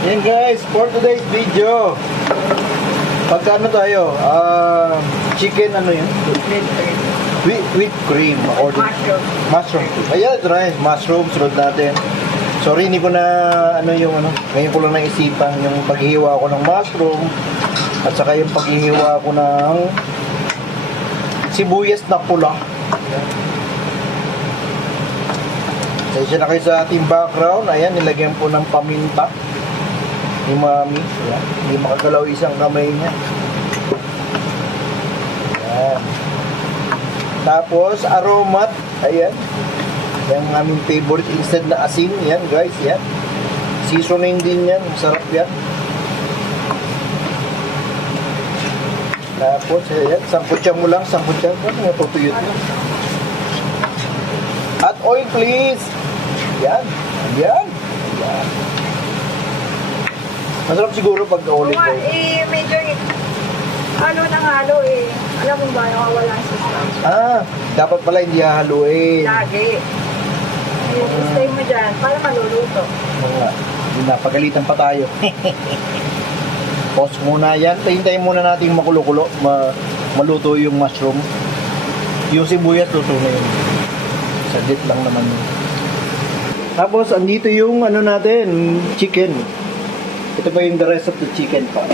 Yan guys, for today's video. Pagkano tayo? Chicken ano yun? With cream. Order. Mushroom. Ayan, try. Mushroom, sunod natin. Sorry, hindi ko na ngayon ko lang naisipan yung paghihiwa ko ng mushroom at saka yung paghihiwa ko ng sibuyas na pula. Kasi na kayo sa ating background. Ayan, nilagyan po ng paminta ni Mami. Ayan, hindi makagalaw isang kamay niya. Ayan. Tapos, aromat. Ayan. Yung aming favorite instead na asin. Yan guys, yan. Seasoning din yan. Sarap yan. Tapos, ayan. Sangkutsan mo lang. Sangkutsan. Ano yung tutuyot mo? At oil please. Yan. Yan. Yan. Masarap siguro pag ulit ko. Medyo ano nang halo eh. Alam mo ba, nawawala ang system. Dapat pala hindi hahaluin. Lagi. Stay mo dyan, para maluluto. Hindi na, pagalitan pa tayo. Pause muna yan. Hintayin muna natin makulo-kulo. Maluto yung mushroom. Yung sibuyas, luto na yun. Saglit lang naman yun. Tapos, andito yung natin, chicken. Ito pa yung the rest of the chicken pa.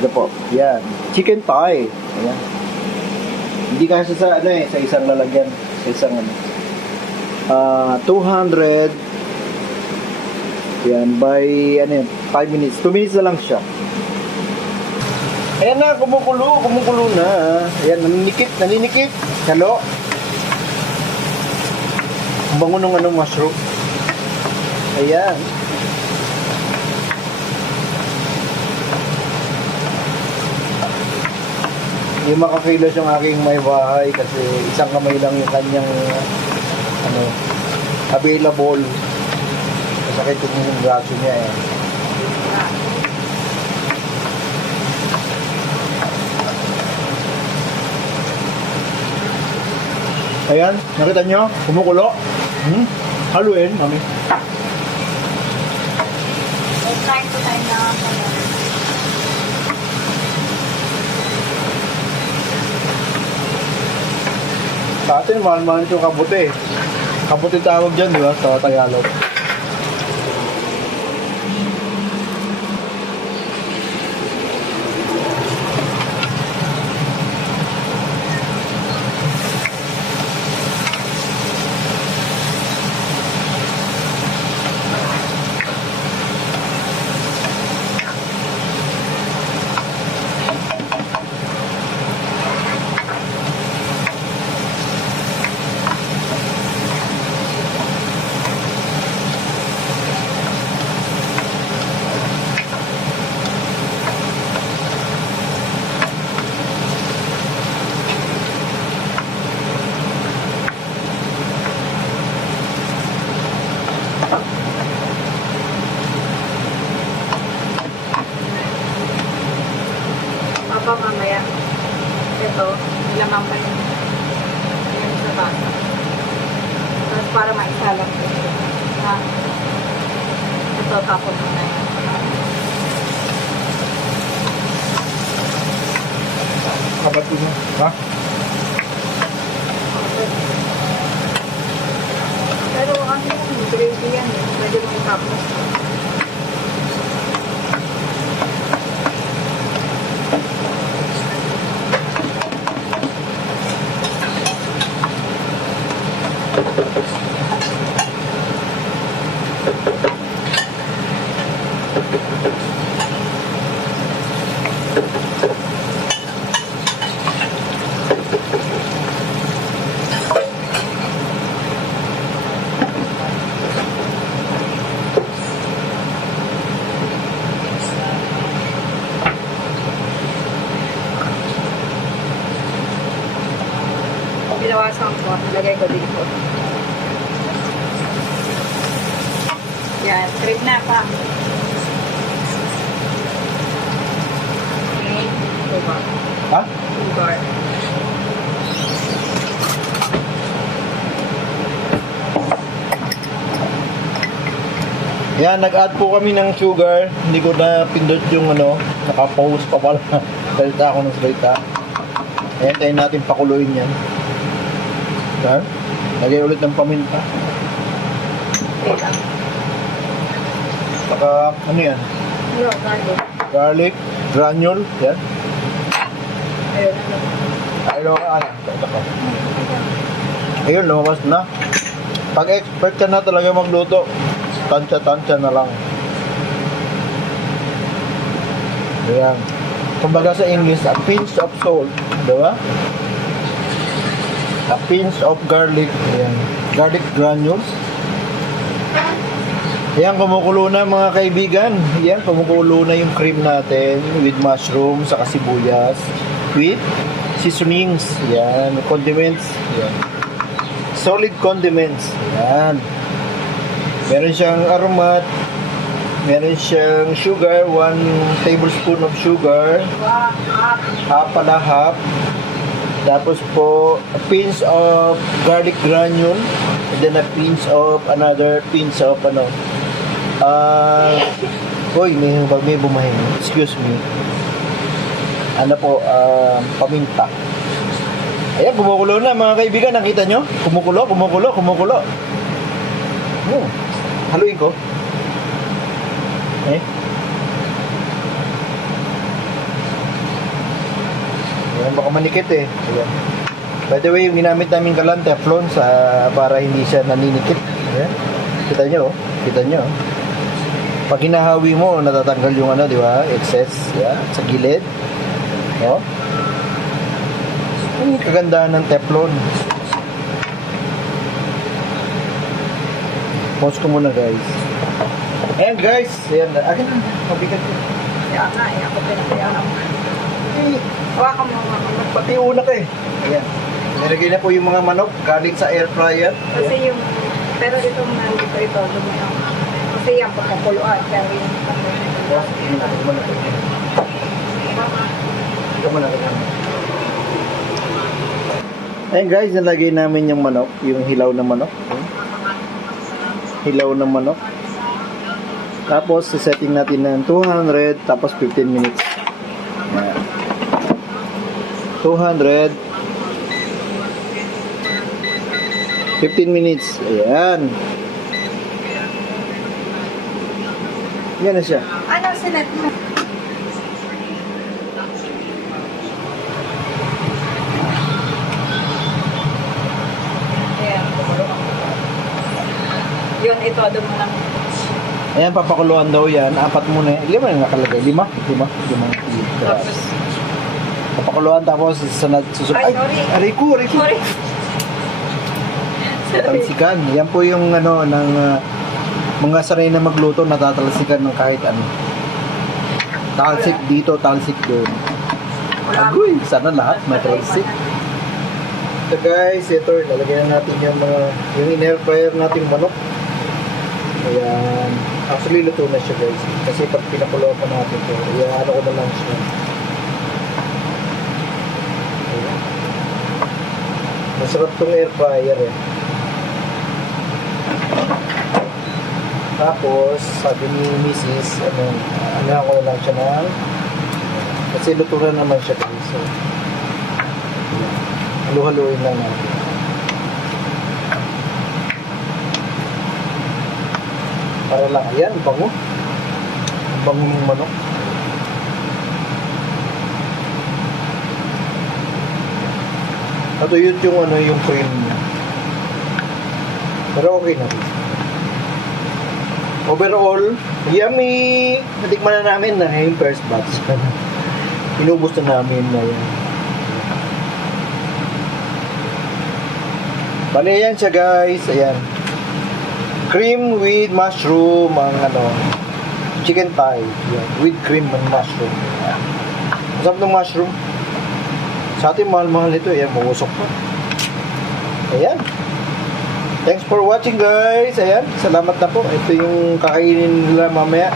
Ito po, yan. Chicken thigh. Ayan. Hindi kasi sa sa isang lalagyan. Sa isang 200 yan by 5 minutes. 2 minutes na lang siya. Ayan na, kumukulo na. Ayan, naninikit. Halo. Ang bango ng mushroom. Ayan. Hindi makakilos yung aking may bahay kasi isang kamay lang yung kanyang available. Masakit yung braso niya eh. Ayan, nakita nyo? Kumukulo. Haluin, mami. Time to time na. Sa atin, mahal-mahal yung kabuti. Kabuti tawag dyan, di ba? Sa Tagalog. Mamaya. Ito, lamang pa yun. Yan sa basa. Tapos para maisalang ko. Ito, tapon mo na yan. Kabat ko na. Ha? Pero ano yung gravy yan eh. Pwede mong tapos. Binawasan ko, nilagay ko dito. Yan, trim na pa. Okay, sugar. Ha? Sugar. Yan, nag-add po kami ng sugar. Hindi ko na pindot yung ano, naka-pause pa pala. Salita ako ng salita. Ayan, tayo natin pakuluin yan. Yan. Lagay ulit ng paminta. Okay lang. Saka, ano yan? No, garlic. Garlic, granule. Yan. Ayun, ano. Ayun, ano. Ito ko. Ayun, lumabas na. Pag expert ka na talaga magluto, tansya-tansya na lang. Ayan. Kumbaga sa English, a pinch of salt. Diba? A pinch of garlic. Ayan. Garlic granules. Ayan, kumukulo na mga kaibigan. Ayan, kumukulo na yung cream natin with mushroom, saka sibuyas, with seasonings. Ayan, condiments. Ayan. Solid condiments. Ayan. Meron siyang aromat. Meron siyang sugar, 1 tablespoon of sugar. Half pala half. Tapos po, a pinch of garlic granule. And then a pinch of, another pinch of, ano. Uy, may bumahin. Excuse me. Ano po, paminta. Ayan, kumukulo na mga kaibigan. Nakita nyo? Kumukulo. Haluin ko. Ayan, baka manikit eh. Ayan. By the way, yung ginamit namin kalan, Teflon, para hindi siya naninikit. Ayan. Kita nyo, kita nyo. Pag hinahawi mo, natatanggal yung ano, di ba? Excess, yeah, sa gilid. No? Ang kagandahan ng Teflon. Pause ko muna, guys. Ayan, guys. Ayan, akin na. Mabigat ko. Kaya nga, ako pinakayaan mo. Hawakan mo nga. Pati una ka eh. Ayan. Nilagay na po yung mga manok galing sa air fryer. Kasi yung, pero dito nandito ito, lumayo. Kasi yan, pagkakuluan. Pero yung, Ayan guys, nilagay namin yung manok, yung hilaw na manok. Hilaw na manok. Tapos, setting natin ng 200, tapos 15 minutes. Ayan. 200, 15 minutes. Ayan. Yan na siya. ano sinet mo? Ayan, yun, ito, doon mo lang. Ayan, papakuluan daw yan. 4 muna. 5 na nakalagay. 5. Tapos, Papakuluan tapos susunod. Ay, sorry. Aray ko. sorry. Tatalsikan. Yan po yung ano ng mga sanay na magluto, natatalsikan ng kahit ano. Talsik dito, talsik doon. Agoy, sana lahat matalsik. So guys, ito, lalagyan na natin yung in-air fryer nating manok. Ayan. Actually, luto na siya guys. Kasi pag pinakulo pa natin ito, ano ko na lang siya. Ayan. Masarap tong air fryer eh. Tapos, sabi ni Mrs. ano ko na lang siya ng kasi luto na naman siya guys. So, halu-haluin lang natin. Para lang, ayan, bango. Bango ng manok. At yun yung ano, yung cream niya. Pero okay na rin. Overall, yummy! Natikman na namin na yung first batch. Inubos na namin na yan. Bale, yan siya guys. Ayan. Cream with mushroom ang ano, chicken thigh. Yan. With cream and mushroom. Ayan. Masarap ng mushroom. Sa atin, mahal-mahal ito. Ayan, mawusok pa. Ayan. Thanks for watching guys. Ayan, salamat na po. Ito yung kakainin nila mamaya.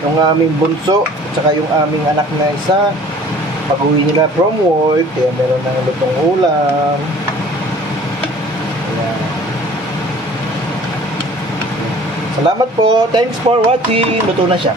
Yung aming bunso, tsaka yung aming anak na isa. Pag-uwi nila from work, kaya meron ng lutong ulam. Ayan. Salamat po. Thanks for watching. Luto na siya.